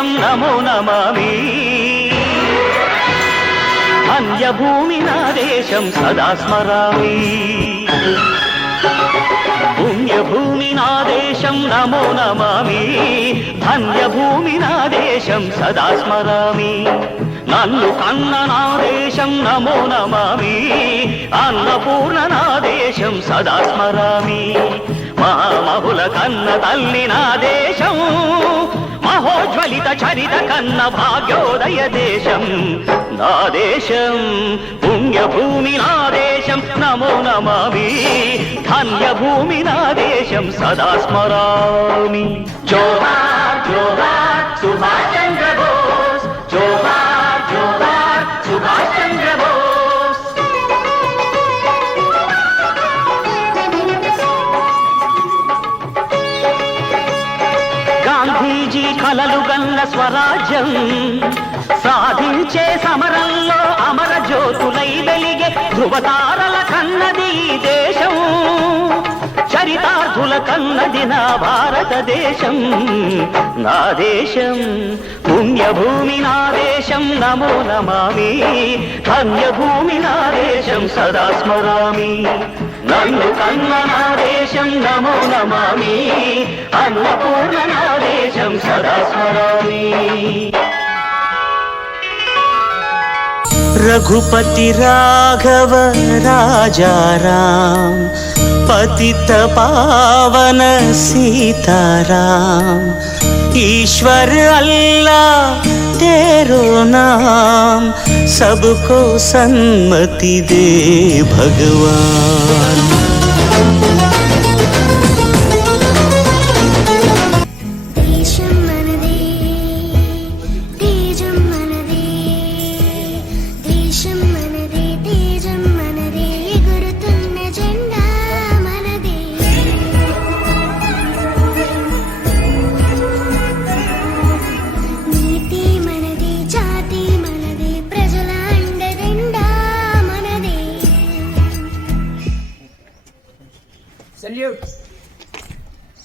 దేశం నమో నమామి అన్యభూమి నా దేశం సదా స్మరామి పుణ్యభూమి నా దేశం నమో నమామి ధన్యభూమి నా దేశం సదా స్మరామి నన్ను కన్న నా దేశం నమో నమామి అన్నపూర్ణ నా దేశం సదా స్మరామి మహామహుల కన్న తల్లి నా దేశం మహోజ్వలిత చరిత కన్న భాగ్యోదయ దేశం నా దేశం పుణ్యభూమి నా దేశం నమో నమామి ధన్యభూమి నా దేశం సదా స్మరామి జోహార్ జోహార్ సుభాష్ చంద్ర బోస్ జోహార్ జోహార్ సుభాష్ చంద్ర బోస్ గాంధీజీ కలలు గన్న స్వరాజ్యం సాధించే సమరంలో అమర జ్యోతులై వెలిగే ధృవతారల కన్నది ఈ దేశం చరితార్థుల కన్నది నా భారతదేశం నా దేశం పుణ్యభూమి నా దేశం నమో నమామి ధన్యభూమి నా దేశం సదా స్మరామి నన్ను కన్న నా దేశం నమో నమామి అన్నపూర్ణ నా దేశం సదా స్మరామి रघुपति राघव राजा राम पतित पावन सीताराम ईश्वर अल्लाह तेरो नाम सबको सन्मति दे भगवान Salute!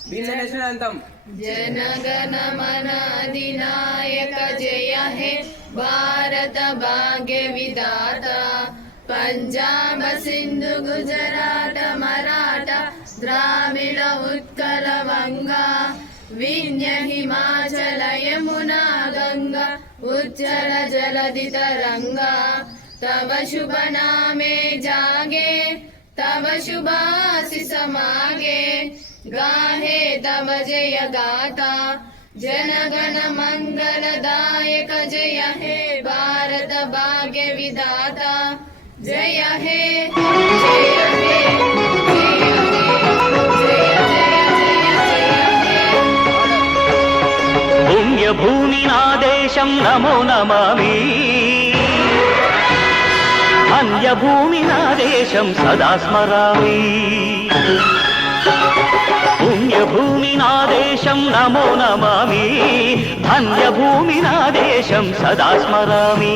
Be the national anthem. जनगण मन अधिनायक जय हे भारत भाग्य विधाता पंजाब सिंधु गुजरात मराठा द्राविड उत्कल वंगा विंध्य हिमाचल यमुना गंगा उज्जल जलधि तरंगा तव शुभ नामे जागे तव शुभाशिष मागे गाहे तव जय गाथा जनगण मंगलदायक जय हे भारत भाग्य विधाता जय हे जय हे పుణ్యభూమి నా దేశం నమో నమామి అన్యభూమి నా దేశం సదా స్మరామి పుణ్యభూమి నా దేశం నమో నమామి ధన్యభూమి నా దేశం సదా స్మరామి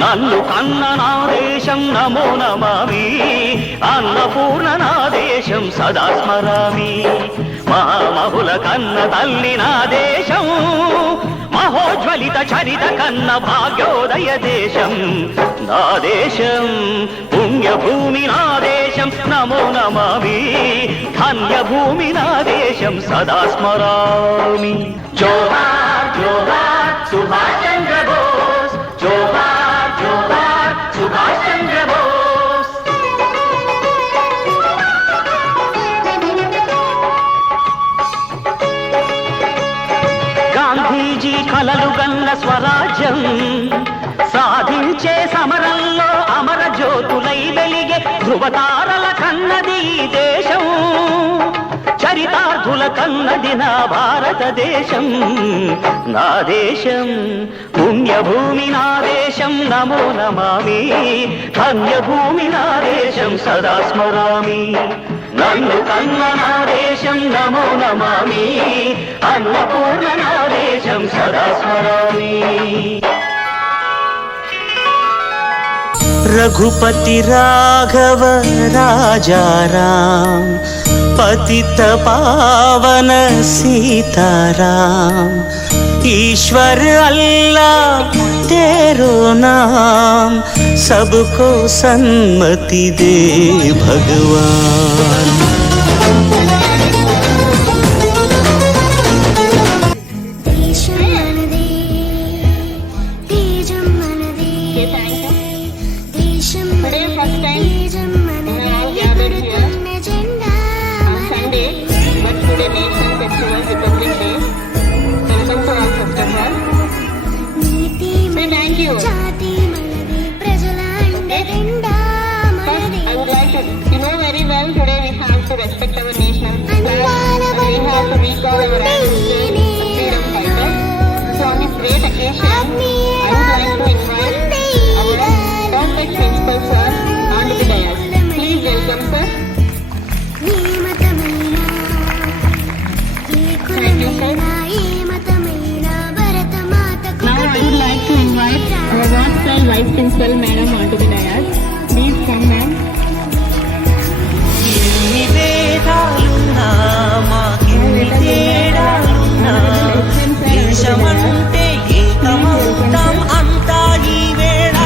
నన్ను కన్న నా దేశం నమో నమామి అన్నపూర్ణ నా దేశం సదా స్మరామి మహామహుల కన్న తల్లి నా దేశం మహోజ్వలిత చరిత కన్న భాగ్యోదయ దేశం నా దేశం పుణ్యభూమి నా దేశం నమో నమామి ధన్యభూమి నా దేశం సదా స్మరామి జోహార్ జోహార్ సుభాష్ చంద్ర బోస్ జోహార్ జోహార్ సుభాష్ చంద్ర బోస్ గాంధీజీ కలలు గన్న స్వరాజ్యం సాధించే సమరంలో అమర జ్యోతులై వెలిగే ధృవతారల కన్నది ఈ దేశం చరితార్థుల కన్నది నా భారతదేశం నా దేశం పుణ్యభూమి నా దేశం నమో నమామి ధన్యభూమి నా దేశం సదా స్మరామి నన్ను కన్న నా దేశం నమో నమామి అన్నపూర్ణ నా దేశం సదా స్మరామి रघुपति राघव राजा राम पतित पावन सीताराम ईश्वर अल्लाह तेरो नाम, सबको सन्मति दे भगवान। Respect our national flag. We have to recall our ancestors, freedom fighters. So on this great occasion, I would like to invite our perfect principal sir onto the dais. Please welcome sir. Thank you sir. Now I would like to invite our Rothschild Vice Principal Madam onto the dais. Please come ma'am. మాకిన్ని తేడాలున్నా దేశమంటే ఏకమౌతాం అంతా ఈ వేళ.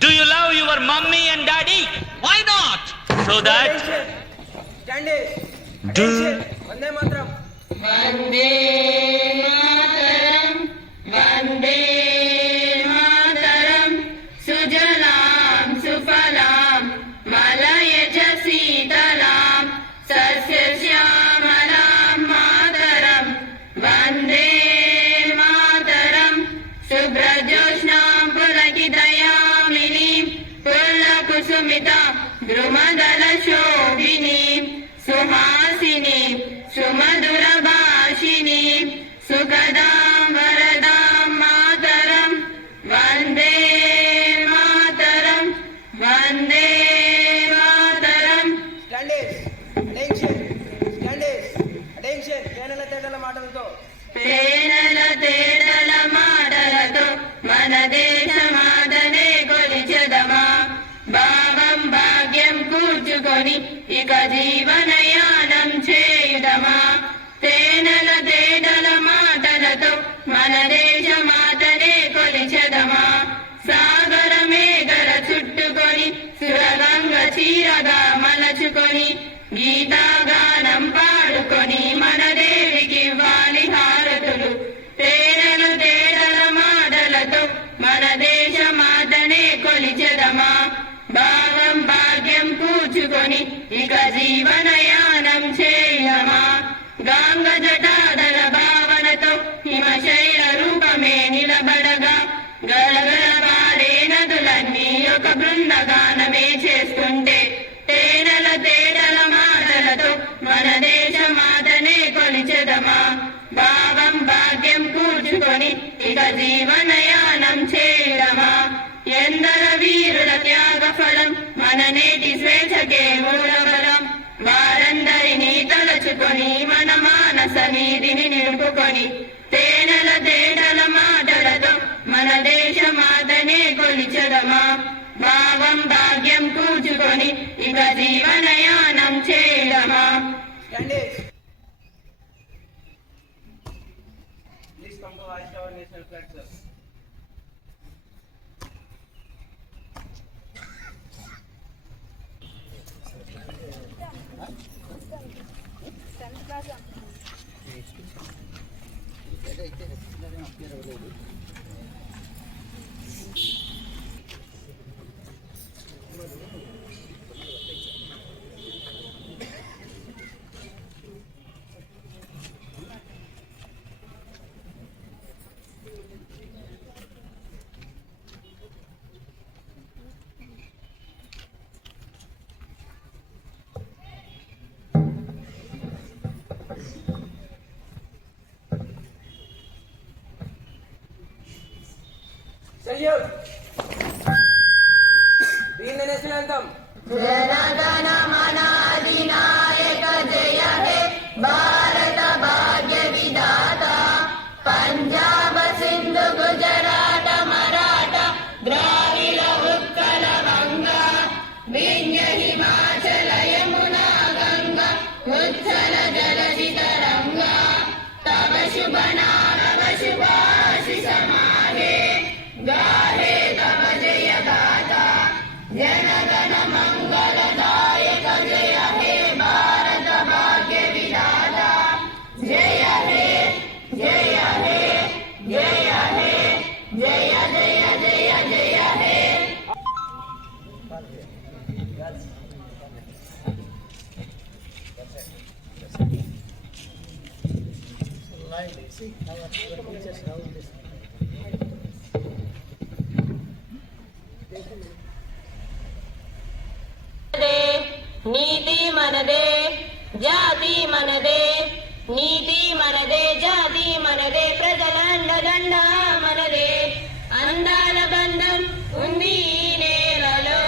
Do you love your mommy and daddy? Why not? So that వందే మాత్రం. వందే మాతరం వందే మాతరం సుజలాం సుఫలాం మలయజ శీతలాం సస్యశ్యామలాం మాతరం వందే మాతరం శుభ్రజోష్ణాం పులకితయామినీం పుల్లకుసుమితాం ద్రుమదల శోభినీం సుహాసిని సుమధుర భాషిని సుఖదాం వరదాం మాతరం వందే మాతరం వందే మాతరం. తేనెల తేటల మాటలతో తేనెల తేటల మాటలతో మన దేశమాతనే కొలిచెదమా, భావం భాగ్యం కూర్చుకొని ఇక జీవనయానం చేయుదమా. తేనెల తేటల మాటలతో మన దేశమాతనే కొలిచెదమా, సాగర మేఘల చుట్టుకొని సురగంగ చీరగా మలచుకొని గీతాగానం పాడుకొని మన దేవికి వాలి హారతులు. తేనెల తేటల మాటలతో మన దేశమాతనే కొలిచెదమా, భావం భాగ్యం కూర్చుకొని ఇక జీవనయానం చేయమా. గాంగ జటాదల భావనతో హిమశైల రూపమే నిలబడగా గలగల పారే నదులన్నీ ఒక బృందగానమే చేస్తుంటే, తేనెల తేటల మాటలతో మన దేశమాతనే కొలిచెదమా, భావం భాగ్యం కూర్చుకొని ఇక జీవనయానం చేయడమా. ఎందర వీరుల త్యాగ ఫలం మన నేటి స్వేచ్ఛకే మూలబలం, వారందరినీ తలచుకొని మన మానస నీతిని నిలుపుకొని తేనెల తేటల మాటలతో మన దేశమాతనే కొలిచెదమా, భావం భాగ్యం కూర్చుకొని ఇక జీవనయానం చేయడమా. Please come to hoist our national flag, sir. Salute! Being the national anthem. జనగణ మన అధినాయక జయ హే భారత భాగ్య విధాత నీతి మనదే జాతి మనదే, నీతి మనదే జాతి మనదే, ప్రజల అండదండ మనదే. అందాల బంధం ఉంది ఈ నేలలో,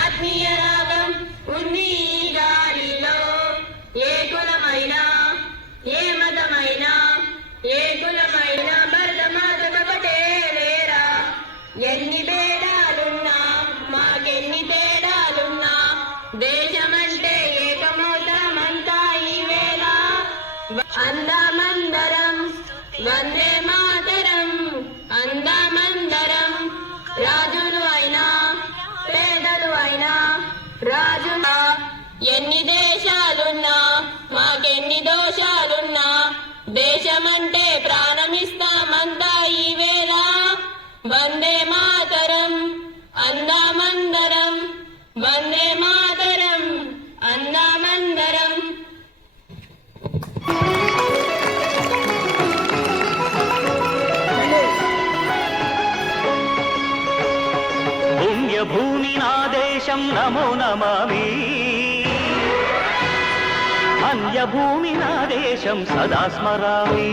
ఆత్మీయ రాగం ఉంది ఈ గాలిలో. ఏ కులమైనా ఏ మతమైనా ఏ కులమైనా భరతమాతకొకటే లేరా. ఎన్ని భేదాలున్నా మాకెన్ని తేడాలున్నా, దేశమంటే ఏకమౌతామంతా ఈ వేళ. అందమందరం వందే మాతరం, అందమందరం. రాజులు అయినా పేదలు అయినా రాజులా. ఎన్ని దేశాలున్నా మాకెన్ని దోషాలున్నా, దేశమంటే ప్రాణమిస్తామంతా ఈ వేళ. వందే మాతరం అందమందరం, వందే మాతరం అందమందరం. పుణ్యభూమి నా దేశం నమో నమామి, అన్యభూమి నా దేశం సదా స్మరామి.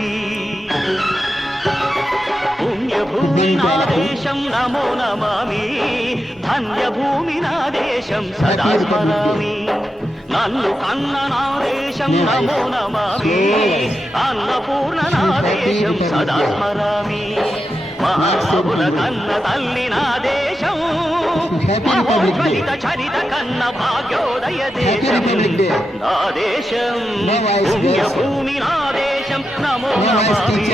పుణ్యభూమి నా దేశం నమో నమామి, ధన్యభూమి నా దేశం సదా స్మరామి. నన్ను కన్న నా దేశం నమో నమామి, అన్నపూర్ణ నా దేశం సదా స్మరామి. మహాసభుల కన్న తల్లి నా దేశం, మహోజ్వలిత చరిత కన్న భాగ్యోదయ దేశం నా దేశం. పుణ్యభూమి నా దేశం నమో నమామి,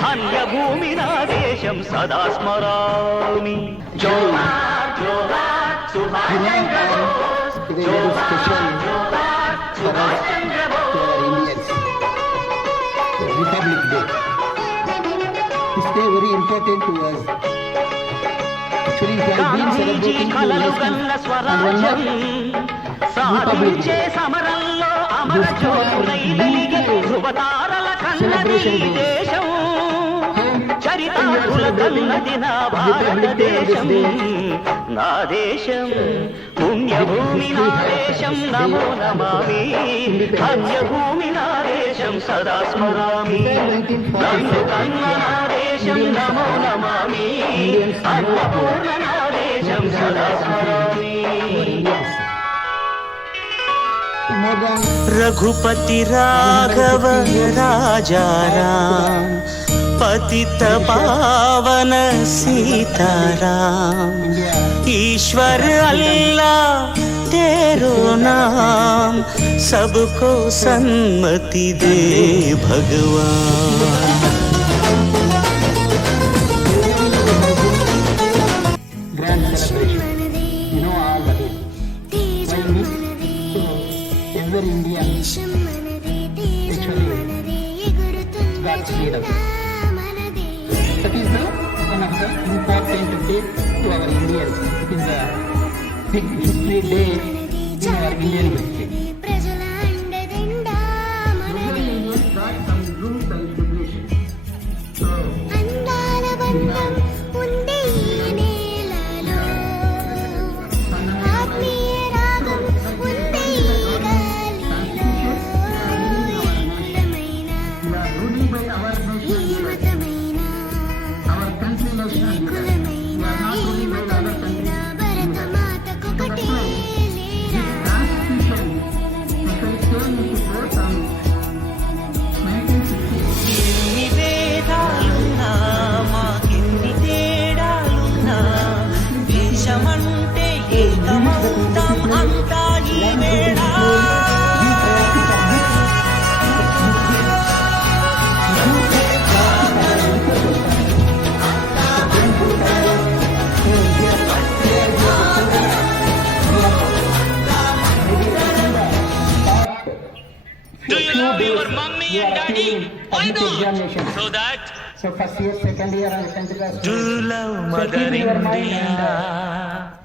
ధన్యభూమి నా దేశం సదా స్మరామి. జోహార్ జోహార్ సుభాష్ చంద్ర బోస్, జోహార్ జోహార్ Subhash Chandra Bose. Republic Day. This day very important to us. Actually, we have been celebrating to స్వరాజ్యం సాధించే సమరంలో అమర జ్యోతులై వెలిగే ధృవతారల కన్నది దేశం. చరితార్థుల కన్నది నా భారతదేశం, నా దేశం. పుణ్యభూమి నా దేశం నమో నమామి, ధన్యభూమి నా దేశం సదా స్మరామి. నన్ను కన్న నా దేశం నమో నమామి, అన్నపూర్ణ నా దేశం సదా స్మరామి. रघुपति राघव राजा राम, पतित पावन सीताराम. ईश्वर अल्लाह तेरो नाम, सबको सन्मति दे भगवान. grand celebration. You know all that is. Why miss? So every Indian actually God's leaders. That is the one of the important day to our Indians. It is a big history day in our Indian history. Every Indian got some rules and regulations. So ఎన్ని వేదాలున్నా మాకెన్ని తేడాలున్నా, దేశమంటే ఏకమౌతాం అంతా ఈ వేళ. Do you love your mommy and daddy? Why not? So that first year, second year, and 10th class. Do you love Mother India?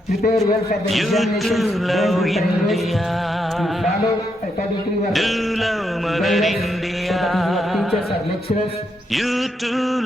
prepare well for the You examinations. too love Don't be tired. India. Follow according to your Do love Mother guidance, India. so that your teachers or lecturers You too